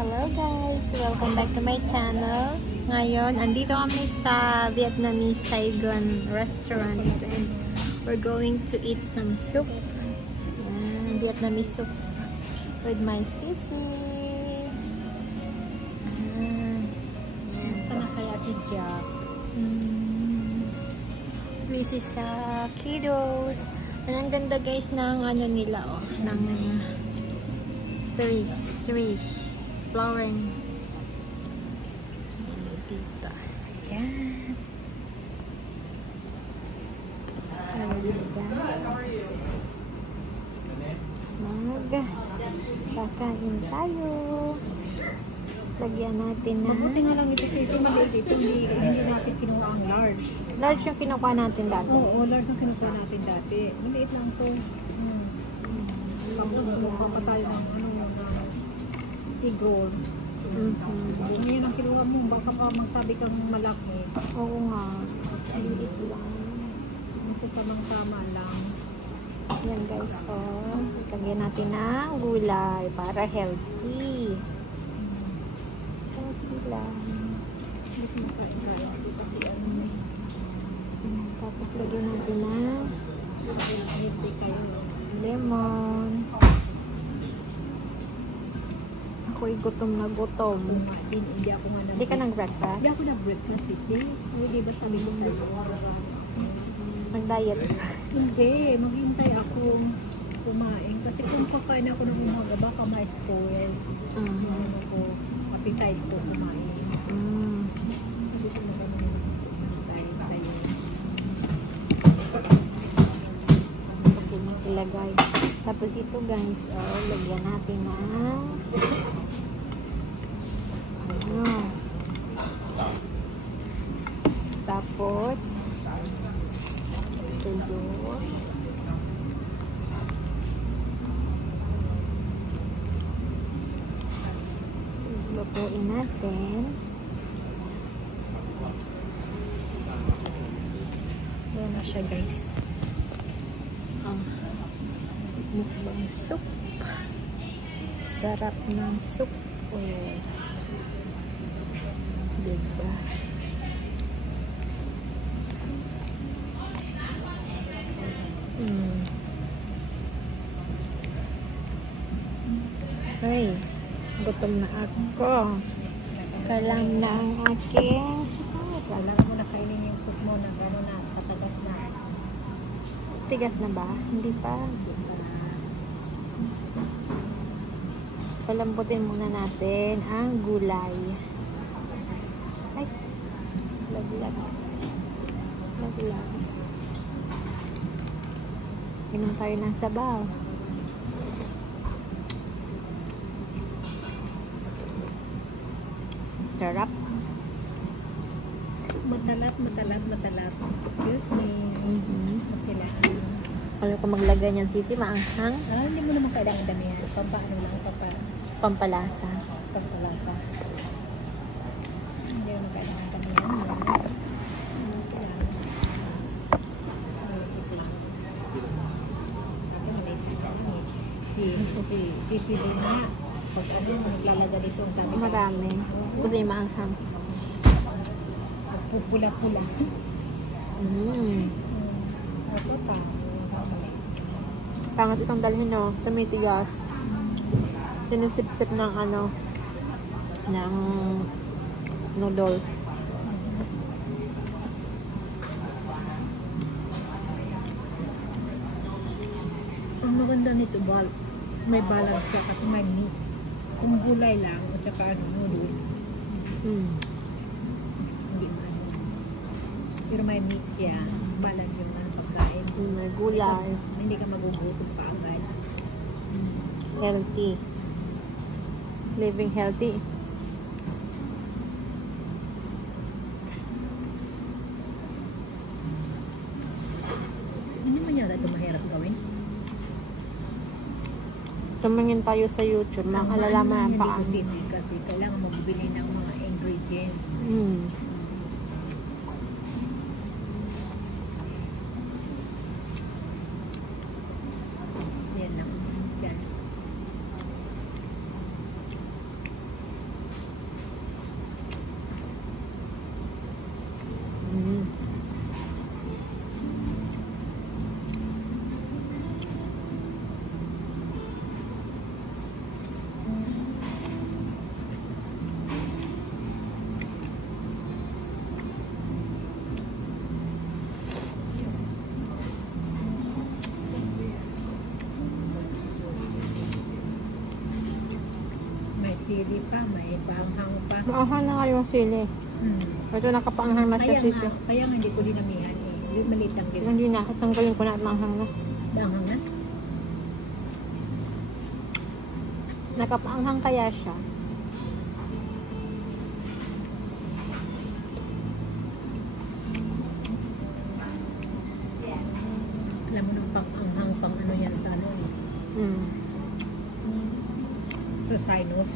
Hello guys! Welcome back to my channel. Ngayon, andito kami sa Vietnamese Saigon restaurant and we're going to eat some soup. Vietnamese soup with my sisi. Ito na kaya si Jack. This is kiddos. Ang ganda guys ng ano nila ng tree flowering dito. Ayan. Kakain tayo. Lagyan natin na. Mabuti nga lang ito kasi maliit ito. Hindi natin kinuha ang large. Large yung kinukuha natin dati. Oo, large yung kinukuha natin dati. Maliit lang ito. Kinuha pa tayo ng egg-roll. Ngayon ang kinuha mo, baka magsabi kang malaki. Oo nga. Maliit lang. Ito tamang-tama lang. Yan guys, lagyan natin ng gulay para healthy. Healthy lang. Tapos lagyan natin ng lemon. Ako'y gutom na gutom. Hindi ka nag-breakfast? Hindi ako nag-breakfast, sisi. Hindi ba sabi ko sa'yo? Mag-diet? Hindi, maghintay ako kumain. Kasi kung kakain ako ng umaga, baka ma-spoil. Appetite ko kumain. Hindi ko na ganun dahil sa'yo. Okay, ilagay. Tapos dito guys, lagyan natin ng tapos tuyo. Lutuin natin. Ayan na siya guys. Mukbang soup. Sarap ng soup. Diba? Ay, gutom na ako. Kalam na ang aking sukat. Alam mo na kainin yung soup mo na gano'n na, katagas na. Tigas na ba? Hindi pa. Palambutin muna natin ang gulay. Ay, laglag. Laglag. Inom tayo ng sabaw. Sarap. Matalat. Excuse me. Kailangan. Alam ko maglagay niyan sisi, maanghang. Hindi mo naman kailangan damihan. Pampaano lang, Pampalasa. pampalasa. Hindi naman kailangan damihan. Si din nga. Pag ano, naglalaga dito ang sabi. Marami. Gusto niya maanghang. Pupula-pula. Ito pa. Pangat itong dalhin, no? Tumitigas. Sinisip-sip ng ng noodles. Ang maganda nito, may balance siya kasi may meat. Kung gulay lang at saka noodle, hindi man. Pero may meat siya, balance yung pagkain. May gulay. Hindi ka magugutom pa agad. Healthy. Living healthy. Hindi man yata ito mahirap gawin. Tumingin tayo sa YouTube. Makalalaman ang paano. Kasi kailangan magbili ng mga ingredients. sili pa, may panghang pa. Maanghang na nga yung sili. Ito nakapaanghang na siya sisi. Kaya nga hindi ko dinamihan eh. Maliit lang din. Hindi na. Tanggalin ko na at maanghang na. Panghang na? Nakapaanghang kaya siya. Alam mo nung pang-anghang pang ano yan sa ano eh. Sa sinus.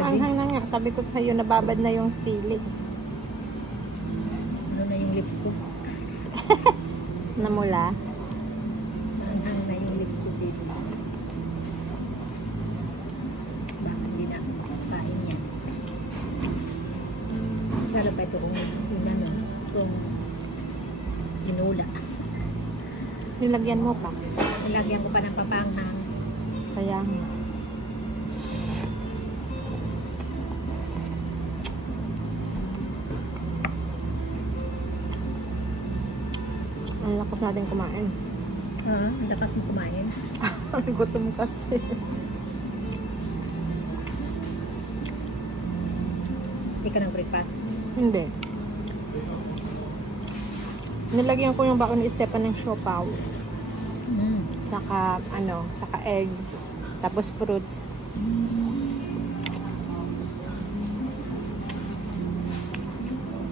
Maanghang na nga. Sabi ko sa'yo, nababad na yung sili. Ano na yung lips ko? Namula. Maanghang na yung lips ko, sis. Bakit hindi na kain yan? Sarap pa ito kung yung ano, kung inula. Nilagyan mo pa. Nilagyan ko pa ng papanghang. Kaya nga. Ang lakas natin kumain. Ang lakas mo kumain. Ang gutom kasi. Hindi ka ng breakfast? Hindi. Nilagyan ko yung baon ni Stefan ng siopaw. Saka, saka egg. Tapos fruits.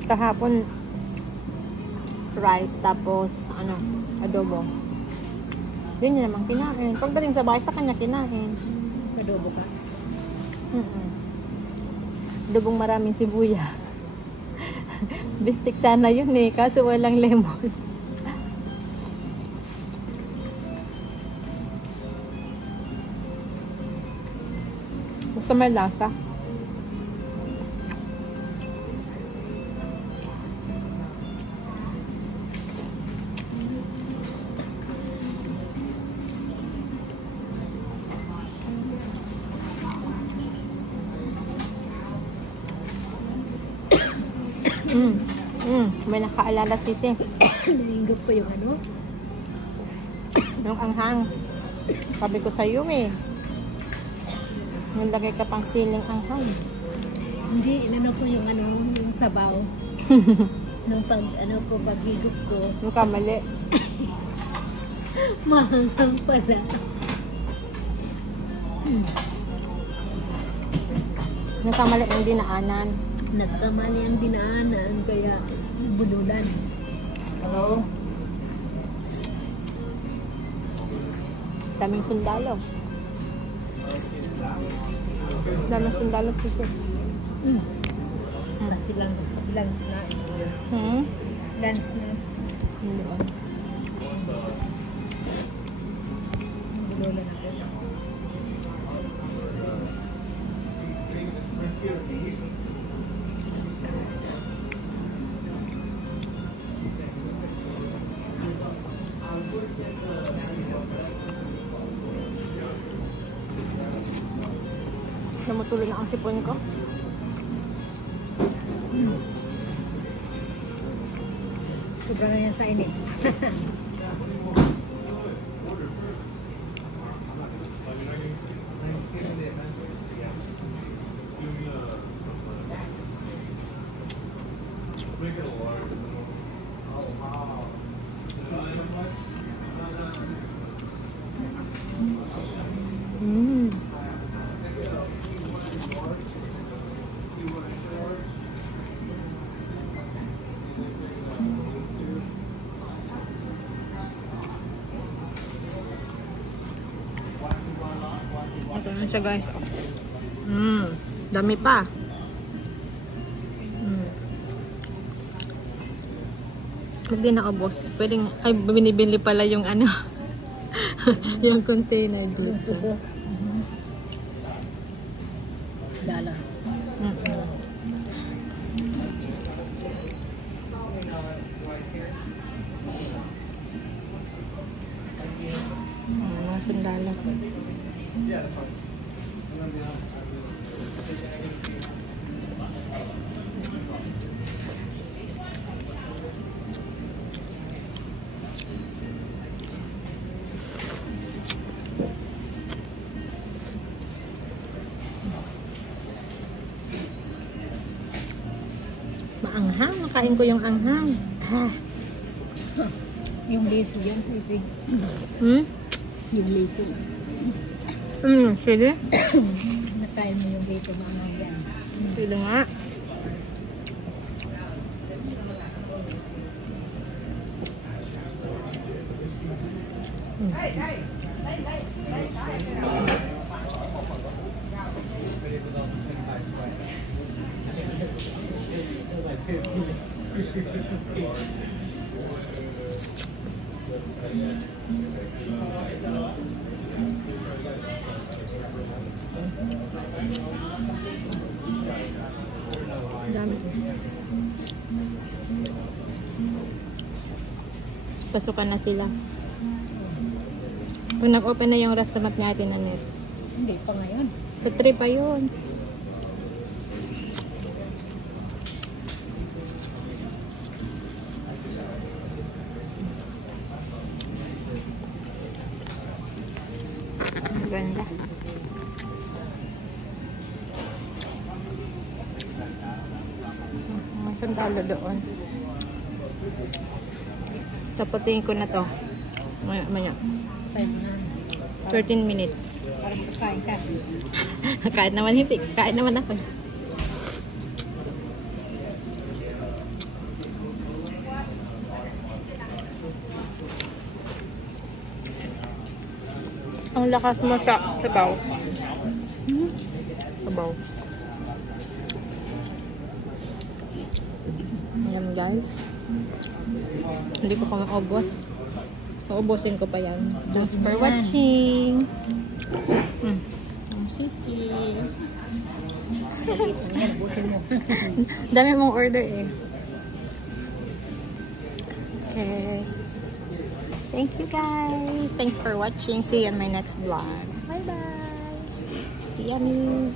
Kahapon, rice, tapos, adobo. Yun niya naman kinain. Pagdating sa bahay, sa kanya kinain. Adobo ka? Adobong maraming sibuyas. Bistik sana yun eh, kaso walang lemon. Basta may lasa. May nakaalala sisi. Nainggap pa yung ano? Yung anghang. Sabi ko sa'yo eh. Nilagay ka pang siling anghang. Hindi, inano ko yung ano, yung sabaw. Nung paghigop ko. Yung kamali. Mahanghang pala. Yung kamali ang dinaanan. Nagkamali ang dinaanan, kaya bunulan. Hello? Daming sundalo. Daming sundalo sisi. Silang lunch na. Lunch na. Bunulan natin. Namutuloy na ang sipon ko. Sobra na yan sa init. Ito na siya guys. Dami pa. Hindi na ubos. Pwedeng, ay binibili pala yung yung container dito. $8. Mga sundalo. Maanghang. Nakain ko yung anghang. Ah. Yung liso yan, sisig. Yung liso. Sige. Nakain mo yung liso, mga yan. Sige nga. Dami. Pasukan na sila. Pag nag-open na yung restaurant natin na net. Hindi pa ngayon. Sa 3 pa yun. Ganda. Ang sundalo doon. Tapatingin ko na to. Maya. 13 minutes. Parang kain ka. Kahit naman hindi. Kain naman ako. Ang lakas mo sa sabaw. Sabaw. Ayan guys. Hindi ko pa maubos. Uubusin ko pa yan. Thanks for watching. Ang sisi. Ubusin mo. Dami mong order eh. Okay. Thank you guys. Thanks for watching. See you in my next vlog. Bye bye. Yummy.